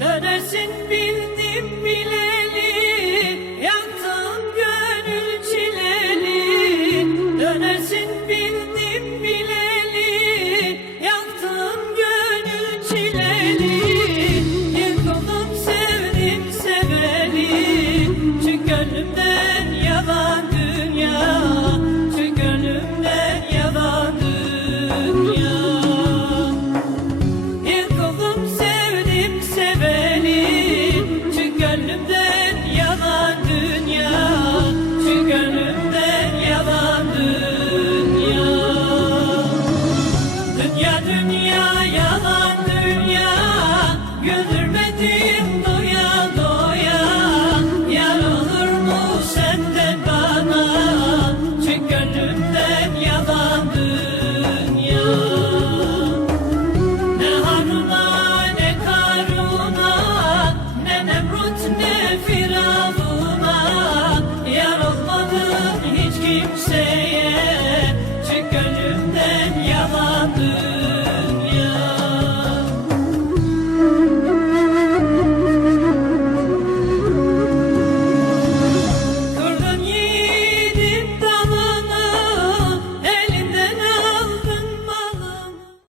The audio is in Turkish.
Dönersin bildim kimseye Çık önümden yalandır.